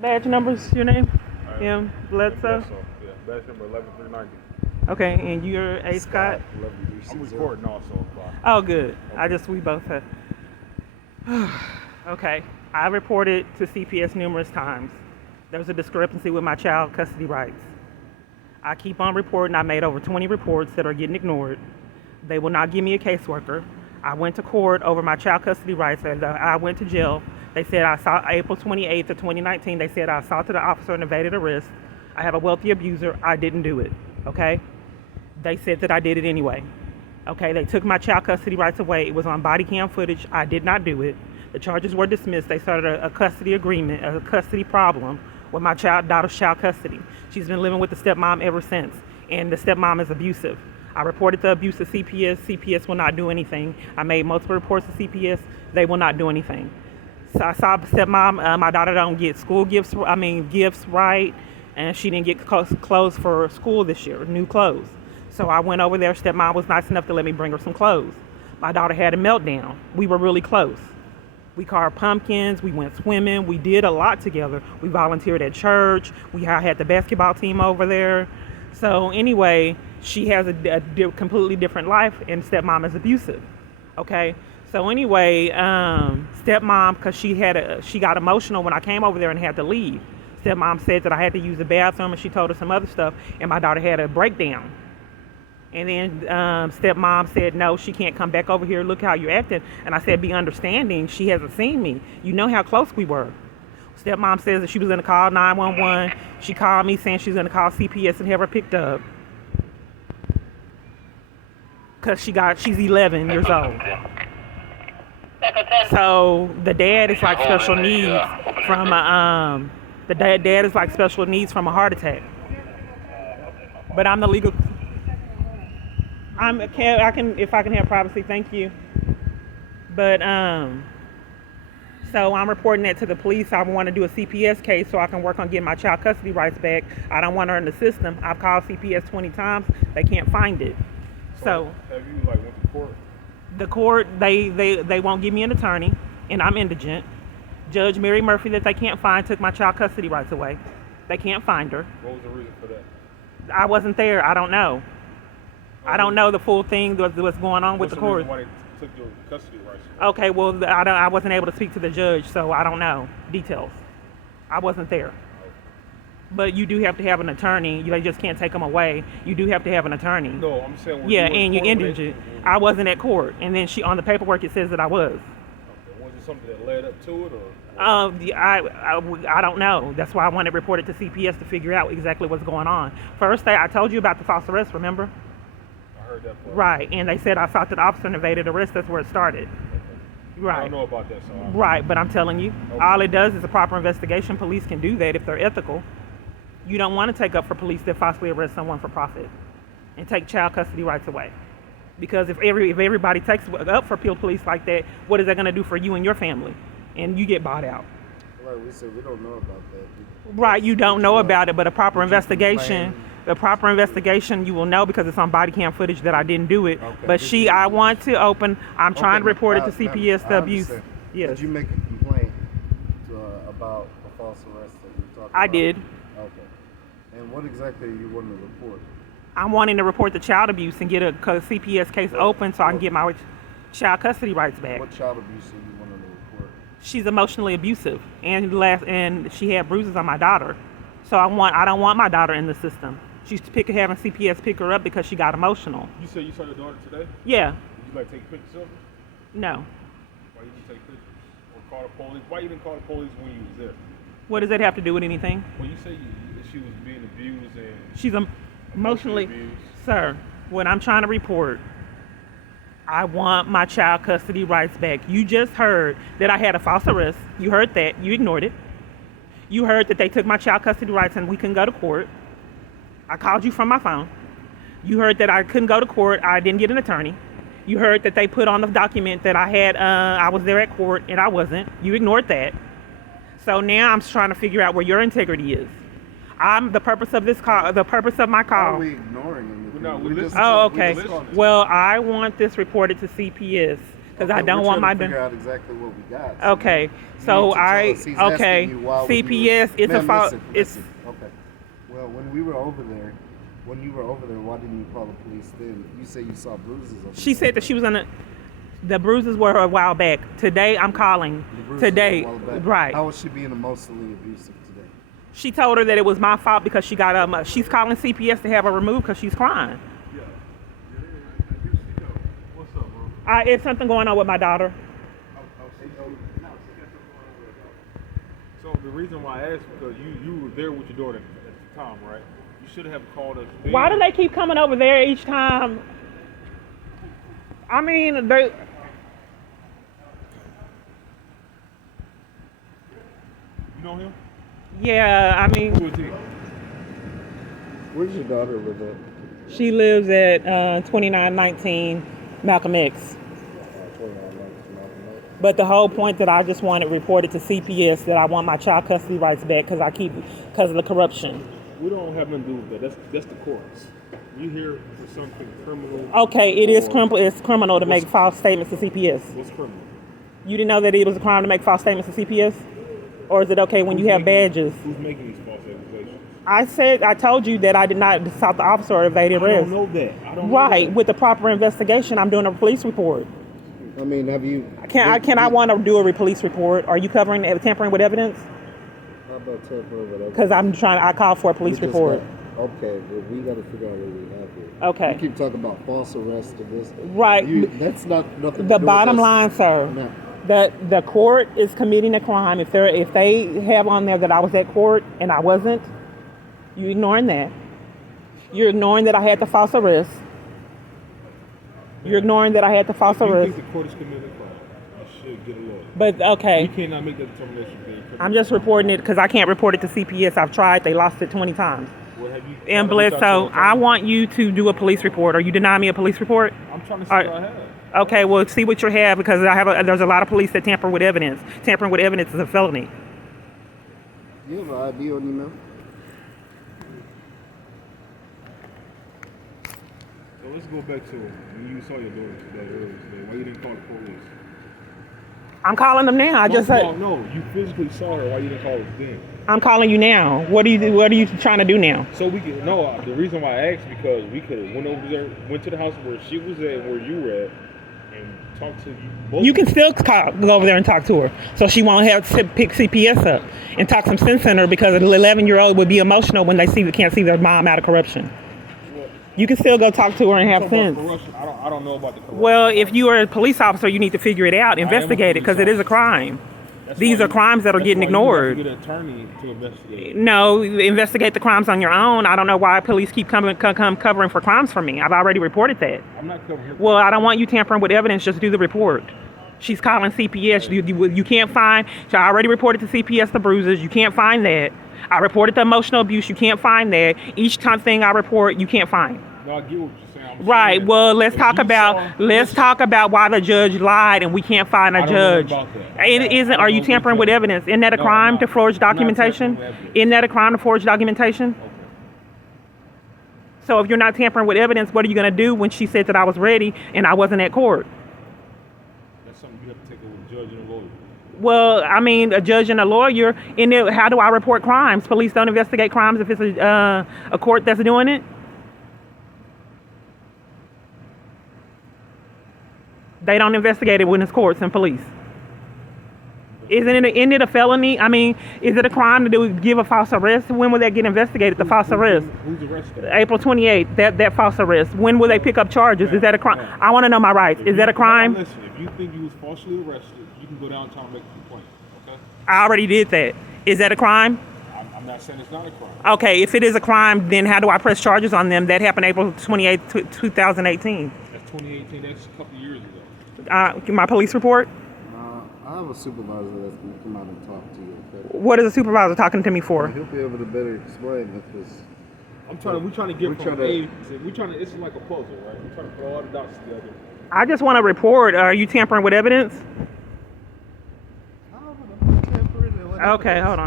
Badge number's your name? M. Bledsoe? Yeah, badge number 11390. Okay, and you're A. Scott? I'm recording also. Oh, good. We both have. Okay, I reported to CPS numerous times. There's a discrepancy with my child custody rights. I keep on reporting. I made over 20 reports that are getting ignored. They will not give me a caseworker. I went to court over my child custody rights. I went to jail. They said I saw April 28th of 2019. They said I assaulted an officer and evaded arrest. I have a wealthy abuser. I didn't do it. Okay? They said that I did it anyway. Okay? They took my child custody rights away. It was on body cam footage. I did not do it. The charges were dismissed. They started a custody agreement, a custody problem with my daughter's child custody. She's been living with the stepmom ever since, and the stepmom is abusive. I reported the abuse to CPS. CPS will not do anything. I made multiple reports to CPS. They will not do anything. So I saw stepmom. My daughter don't get gifts right, and she didn't get clothes for school this year, new clothes. So I went over there. Stepmom was nice enough to let me bring her some clothes. My daughter had a meltdown. We were really close. We carved pumpkins, we went swimming, we did a lot together. We volunteered at church, I had the basketball team over there. So anyway, she has a completely different life, and stepmom is abusive, okay? So anyway, stepmom, because she got emotional when I came over there and had to leave. Stepmom said that I had to use the bathroom, and she told her some other stuff, and my daughter had a breakdown. And then stepmom said, no, she can't come back over here. Look how you're acting. And I said, be understanding. She hasn't seen me. You know how close we were. Stepmom says that she was going to call 911. She called me saying she's going to call CPS and have her picked up. Because she's 11 years old. So the dad is like special needs from dad is like special needs from a heart attack. But I'm the legal... if I can have privacy, thank you. But so I'm reporting that to the police. I want to do a CPS case so I can work on getting my child custody rights back. I don't want her in the system. I've called CPS 20 times. They can't find it. So have you went to court? The court, they won't give me an attorney, and I'm indigent. Judge Mary Murphy that they can't find took my child custody rights away. They can't find her. What was the reason for that? I wasn't there. I don't know. I don't know the full thing what's going on with the court. Why they took your custody rights? Okay, well, I wasn't able to speak to the judge, so I don't know details. I wasn't there. But you do have to have an attorney. You just can't take them away. You do have to have an attorney. No, I'm saying... Yeah, and you're indigent. I wasn't at court. And then on the paperwork, it says that I was. Okay. Was it something that led up to it, or...? I don't know. That's why I wanted to report it to CPS to figure out exactly what's going on. First, I told you about the false arrest, remember? Heard that part. Right, and they said I assaulted the officer and evaded arrest. That's where it started. Okay. Right. I don't know about that, so... Right, but I'm telling you, okay. All it does is a proper investigation. Police can do that if they're ethical. You don't want to take up for police that falsely arrest someone for profit and take child custody rights away. Because if everybody takes up for police like that, what is that going to do for you and your family? And you get bought out. Like we said, we don't know about that. Right, you don't know about it, but a proper investigation... The proper investigation, you will know because it's on body cam footage that I didn't do it. Okay. But I want to open. I'm trying to report it to CPS, the abuse. Yes. Did you make a complaint about a false arrest that you're talking about? I did. Okay. And what exactly are you wanting to report? I'm wanting to report the child abuse and get a CPS case open so I can get my child custody rights back. What child abuse are you wanting to report? She's emotionally abusive, and she had bruises on my daughter. So I don't want my daughter in the system. She's having CPS pick her up because she got emotional. You said you saw your daughter today? Yeah. Did you take pictures of her? No. Why you didn't take pictures? Or call the police? Why you didn't call the police when you was there? What does that have to do with anything? Well, you say she was being abused and... She's emotionally abused. Sir, what I'm trying to report, I want my child custody rights back. You just heard that I had a false arrest. You heard that. You ignored it. You heard that they took my child custody rights and we couldn't go to court. I called you from my phone. You heard that I couldn't go to court. I didn't get an attorney. You heard that they put on the document that I was there at court and I wasn't. You ignored that. So now I'm trying to figure out where your integrity is. The purpose of this call, the purpose of my call. Why are we ignoring them? Okay. Well, I want this reported to CPS because I don't want my. Figure out exactly what we got. Okay, so CPS. It's a fault. It's okay. Well, when you were over there, why didn't you call the police then? You say you saw bruises. She said that she was the bruises were a while back. Today I'm calling. Today, right? How was she being emotionally abusive today? She told her that it was my fault because she got she's calling CPS to have her removed because she's crying. Yeah. What's up, bro? It's something going on with my daughter. So the reason why I asked because you were there with your daughter at the time, right? You should have called us. Why do they keep coming over there each time? I mean, they. You know him? Yeah, I mean. Who is he? Where's your daughter live at? She lives at 2919 Malcolm X. But the whole point that I just wanted reported to CPS that I want my child custody rights back because of the corruption. We don't have nothing to do with that. That's the courts. You here for something criminal. Okay, it's criminal to make false statements to CPS. What's criminal? You didn't know that it was a crime to make false statements to CPS? Or is it okay when you have badges? Who's making these false accusations? I told you that I did not assault the officer or evade arrest. I don't know that. Right, with the proper investigation, I'm doing a police report. I mean, have you? I want to do a police report? Are you covering tampering with evidence? How about tampering with evidence? Because I called for a police report. Okay, but we got to figure out what we have here. Okay. You keep talking about false arrest and this. Right. That's not nothing. The bottom line, sir. No. The court is committing a crime. If they have on there that I was at court and I wasn't, you ignoring that. You're ignoring that I had the false arrest. You're ignoring that I had the false arrest. You think the court is committing a crime? I should get a lawyer. But okay. You cannot make that determination. I'm just reporting it because I can't report it to CPS. I've tried. They lost it 20 times. Well, have you? And so I want you to do a police report. Are you denying me a police report? I'm trying to see what I have. Okay, well, see what you have because there's a lot of police that tamper with evidence. Tampering with evidence is a felony. You have an ID on you, man? So let's go back to when you saw your daughter earlier today. Why you didn't call the police? I'm calling them now. No, you physically saw her. Why you didn't call us then? I'm calling you now. What are you trying to do now? So we could the reason why I asked because we could have went to the house where she was at, where you were at, and talked to you both. You can still go over there and talk to her, so she won't have to pick CPS up and talk some sense in her because an 11-year-old would be emotional when they can't see their mom out of corruption. You can still go talk to her and have sense. I don't know about the corruption. Well, if you are a police officer, you need to figure it out, investigate it, because it is a crime. These are crimes that are getting ignored. You get an attorney to investigate. No, investigate the crimes on your own. I don't know why police keep covering for crimes for me. I've already reported that. I'm not covering. Well, I don't want you tampering with evidence. Just do the report. She's calling CPS. You can't find. So I already reported to CPS the bruises. You can't find that. I reported the emotional abuse. You can't find that. Each thing I report, you can't find. No, I get what you're saying. Right. Well, let's talk about why the judge lied and we can't find a judge. It isn't. Are you tampering with evidence? Isn't that a crime to forge documentation? Isn't that a crime to forge documentation? Okay. So if you're not tampering with evidence, what are you going to do when she said that I was ready and I wasn't at court? That's something you have to take with a judge and a lawyer. Well, I mean, a judge and a lawyer. And how do I report crimes? Police don't investigate crimes if it's a court that's doing it. They don't investigate it when it's courts and police. Isn't it a felony? I mean, is it a crime to give a false arrest? When will that get investigated, the false arrest? Who's arrested? April 28th, that false arrest. When will they pick up charges? Is that a crime? I want to know my rights. Is that a crime? Listen, if you think you was falsely arrested, you can go downtown and make a complaint, okay? I already did that. Is that a crime? I'm not saying it's not a crime. Okay, if it is a crime, then how do I press charges on them? That happened April 28th, 2018. That's 2018. That's a couple years ago. My police report? I have a supervisor that's going to come out and talk to you. Okay? What is a supervisor talking to me for? He'll be able to better explain because We're trying to get from A. It's like a puzzle, right? We're trying to put all the dots together. I just want to report. Are you tampering with evidence? I'm tampering. Okay, hold on.